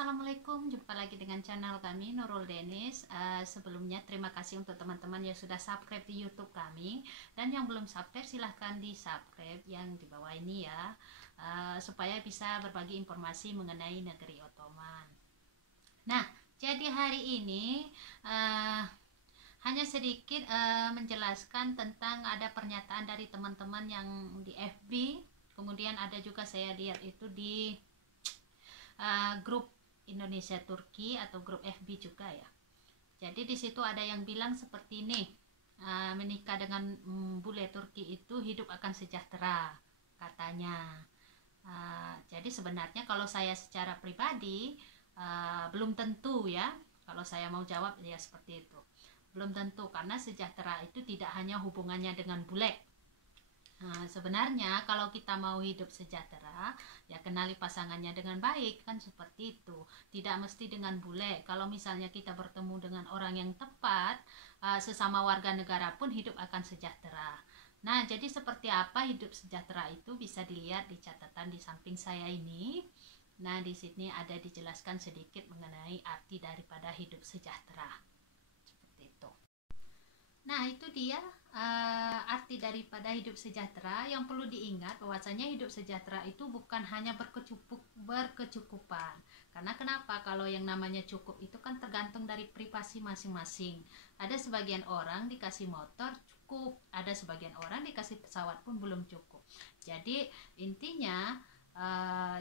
Assalamualaikum, jumpa lagi dengan channel kami Nurul Denis. Sebelumnya terima kasih untuk teman-teman yang sudah subscribe di YouTube kami, dan yang belum subscribe silahkan di subscribe yang di bawah ini ya, supaya bisa berbagi informasi mengenai negeri Ottoman. Nah, jadi hari ini hanya sedikit menjelaskan tentang ada pernyataan dari teman-teman yang di FB, kemudian ada juga saya lihat itu di grup Indonesia Turki atau grup FB juga ya. Jadi di situ ada yang bilang seperti ini, menikah dengan bule Turki itu hidup akan sejahtera katanya. Jadi sebenarnya kalau saya secara pribadi belum tentu ya. Kalau saya mau jawab ya seperti itu, belum tentu, karena sejahtera itu tidak hanya hubungannya dengan bule. Sebenarnya kalau kita mau hidup sejahtera, ya kenali pasangannya dengan baik, kan seperti itu. Tidak mesti dengan bule. Kalau misalnya kita bertemu dengan orang yang tepat, sesama warga negara pun hidup akan sejahtera. Nah, jadi seperti apa hidup sejahtera itu bisa dilihat di catatan di samping saya ini. Nah, di sini ada dijelaskan sedikit mengenai arti daripada hidup sejahtera. Seperti itu. Nah, itu dia arti daripada hidup sejahtera. Yang perlu diingat bahwasanya hidup sejahtera itu bukan hanya berkecukupan. Karena kenapa? Kalau yang namanya cukup itu kan tergantung dari privasi masing-masing. Ada sebagian orang dikasih motor cukup, ada sebagian orang dikasih pesawat pun belum cukup. Jadi intinya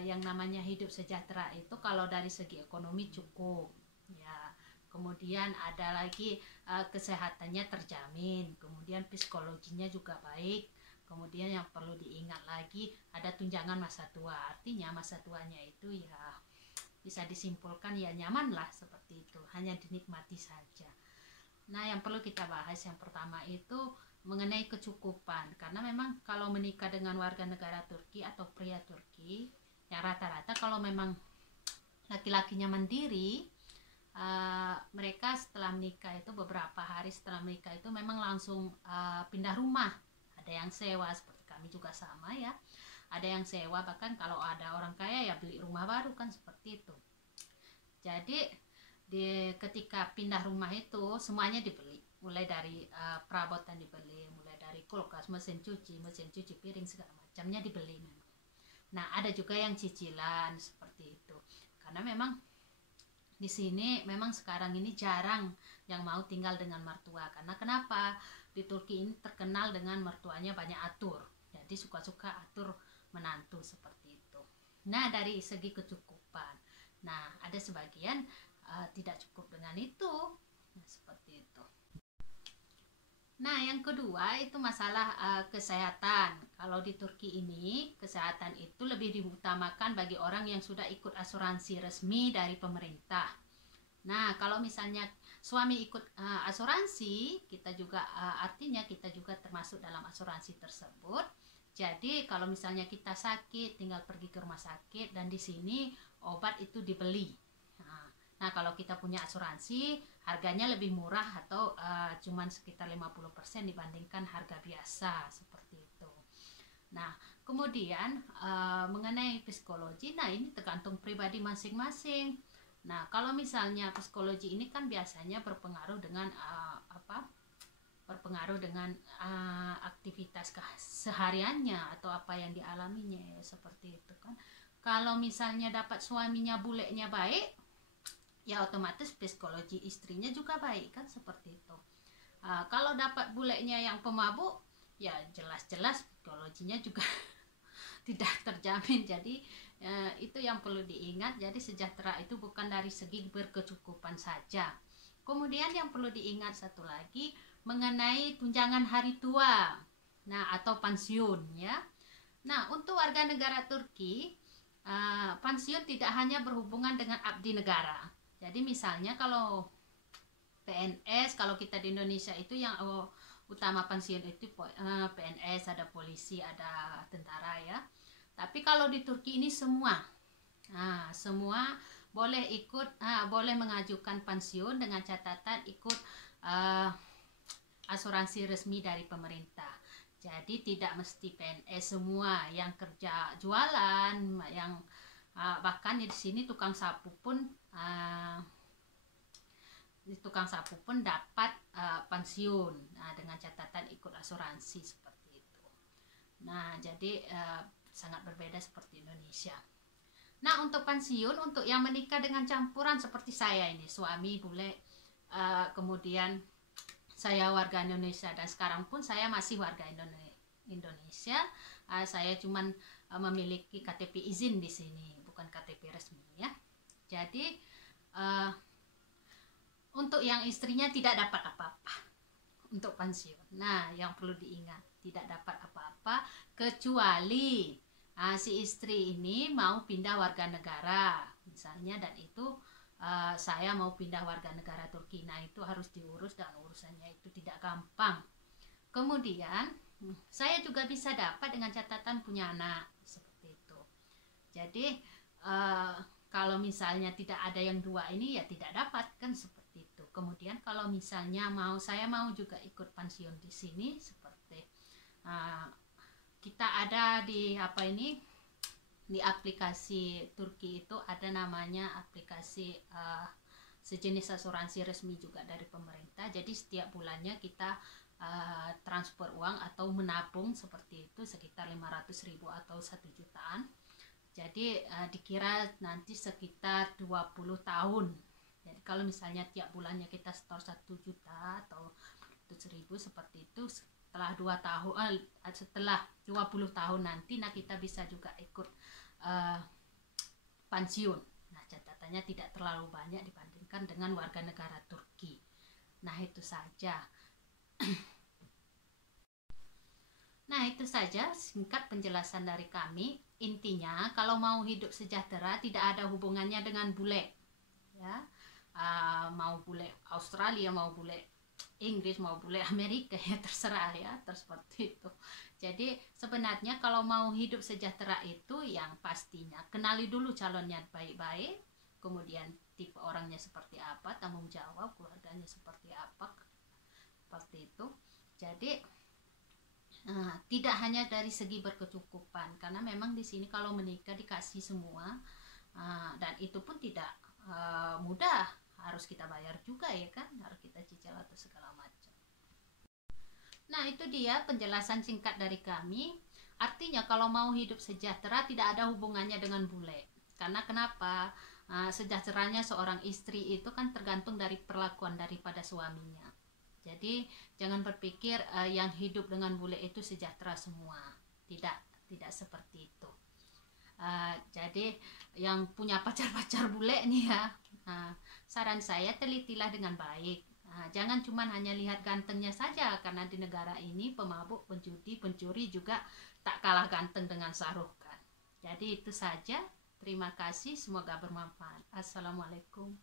yang namanya hidup sejahtera itu kalau dari segi ekonomi cukup ya. Kemudian ada lagi kesehatannya terjamin, kemudian psikologinya juga baik, kemudian yang perlu diingat lagi ada tunjangan masa tua. Artinya masa tuanya itu ya bisa disimpulkan ya nyaman lah, seperti itu, hanya dinikmati saja. Nah, yang perlu kita bahas yang pertama itu mengenai kecukupan, karena memang kalau menikah dengan warga negara Turki atau pria Turki ya rata-rata kalau memang laki-lakinya mandiri, mereka setelah menikah itu beberapa hari setelah menikah itu memang langsung pindah rumah. Ada yang sewa, seperti kami juga sama ya, ada yang sewa, bahkan kalau ada orang kaya ya beli rumah baru, kan seperti itu. Jadi ketika pindah rumah itu semuanya dibeli, mulai dari perabotan dibeli, mulai dari kulkas, mesin cuci piring, segala macamnya dibeli memang. Nah, ada juga yang cicilan seperti itu, karena memang di sini memang sekarang ini jarang yang mau tinggal dengan mertua. Karena kenapa? Di Turki ini terkenal dengan mertuanya banyak atur. Jadi suka-suka atur menantu, seperti itu. Nah, dari segi kecukupan. Nah, ada sebagian tidak cukup dengan itu. Nah, seperti itu. Nah, yang kedua itu masalah kesehatan. Kalau di Turki ini, kesehatan itu lebih diutamakan bagi orang yang sudah ikut asuransi resmi dari pemerintah. Nah, kalau misalnya suami ikut asuransi, kita juga artinya kita juga termasuk dalam asuransi tersebut. Jadi, kalau misalnya kita sakit, tinggal pergi ke rumah sakit, dan di sini obat itu dibeli. Nah, kalau kita punya asuransi, harganya lebih murah atau cuman sekitar 50% dibandingkan harga biasa, seperti itu. Nah, kemudian mengenai psikologi, nah ini tergantung pribadi masing-masing. Nah, kalau misalnya psikologi ini kan biasanya berpengaruh dengan aktivitas sehariannya atau apa yang dialaminya ya, seperti itu kan. Kalau misalnya dapat suaminya bulenya baik, ya otomatis psikologi istrinya juga baik, kan seperti itu. Kalau dapat bulenya yang pemabuk, ya jelas-jelas psikologinya juga tidak terjamin. Jadi itu yang perlu diingat. Jadi sejahtera itu bukan dari segi berkecukupan saja. Kemudian yang perlu diingat satu lagi mengenai tunjangan hari tua, nah atau pensiun ya. Nah, untuk warga negara Turki, pensiun tidak hanya berhubungan dengan abdi negara. Jadi misalnya kalau PNS, kalau kita di Indonesia itu yang utama pensiun itu PNS, ada polisi, ada tentara ya. Tapi kalau di Turki ini semua boleh ikut, boleh mengajukan pensiun dengan catatan ikut asuransi resmi dari pemerintah. Jadi tidak mesti PNS semua, yang kerja jualan, yang Bahkan di sini tukang sapu pun dapat pensiun dengan catatan ikut asuransi seperti itu. Nah, jadi sangat berbeda seperti Indonesia. Nah, untuk pensiun untuk yang menikah dengan campuran seperti saya ini, suami bule, kemudian saya warga Indonesia, dan sekarang pun saya masih warga Indonesia. Saya cuman memiliki KTP izin di sini, bukan KTP resmi ya. Jadi untuk yang istrinya tidak dapat apa-apa untuk pensiun. Nah, yang perlu diingat, tidak dapat apa-apa kecuali si istri ini mau pindah warga negara misalnya, dan itu saya mau pindah warga negara Turki. Nah, itu harus diurus dan urusannya itu tidak gampang. Kemudian saya juga bisa dapat dengan catatan punya anak seperti itu. Jadi kalau misalnya tidak ada yang dua ini ya tidak dapat kan seperti itu. Kemudian kalau misalnya saya mau juga ikut pensiun di sini seperti kita ada di di aplikasi Turki itu ada namanya aplikasi sejenis asuransi resmi juga dari pemerintah. Jadi setiap bulannya kita transfer uang atau menabung seperti itu sekitar 500.000 atau 1 jutaan. Jadi dikira nanti sekitar 20 tahun. Jadi kalau misalnya tiap bulannya kita setor 1 juta atau 100.000 seperti itu, setelah 20 tahun nanti kita bisa juga ikut pensiun. Nah, catatannya tidak terlalu banyak dibandingkan dengan warga negara Turki. Nah, itu saja. Nah, itu saja singkat penjelasan dari kami. Intinya, kalau mau hidup sejahtera tidak ada hubungannya dengan bule. Ya, mau bule Australia, mau bule Inggris, mau bule Amerika, ya terserah ya, seperti itu. Jadi sebenarnya kalau mau hidup sejahtera itu yang pastinya kenali dulu calonnya baik-baik, kemudian tipe orangnya seperti apa, tanggung jawab keluarganya seperti apa, seperti itu. Jadi tidak hanya dari segi berkecukupan, karena memang di sini kalau menikah dikasih semua, dan itu pun tidak mudah, harus kita bayar juga ya kan, harus kita cicil atau segala macam. Nah, itu dia penjelasan singkat dari kami. Artinya kalau mau hidup sejahtera tidak ada hubungannya dengan bule. Karena kenapa? Sejahteranya seorang istri itu kan tergantung dari perlakuan daripada suaminya. Jadi jangan berpikir yang hidup dengan bule itu sejahtera semua. Tidak seperti itu. Jadi yang punya pacar-pacar bule nih ya, saran saya telitilah dengan baik. Jangan cuma hanya lihat gantengnya saja, karena di negara ini pemabuk, penjudi, pencuri juga tak kalah ganteng dengan Shah Rukh Khan. Jadi itu saja. Terima kasih, semoga bermanfaat. Assalamualaikum.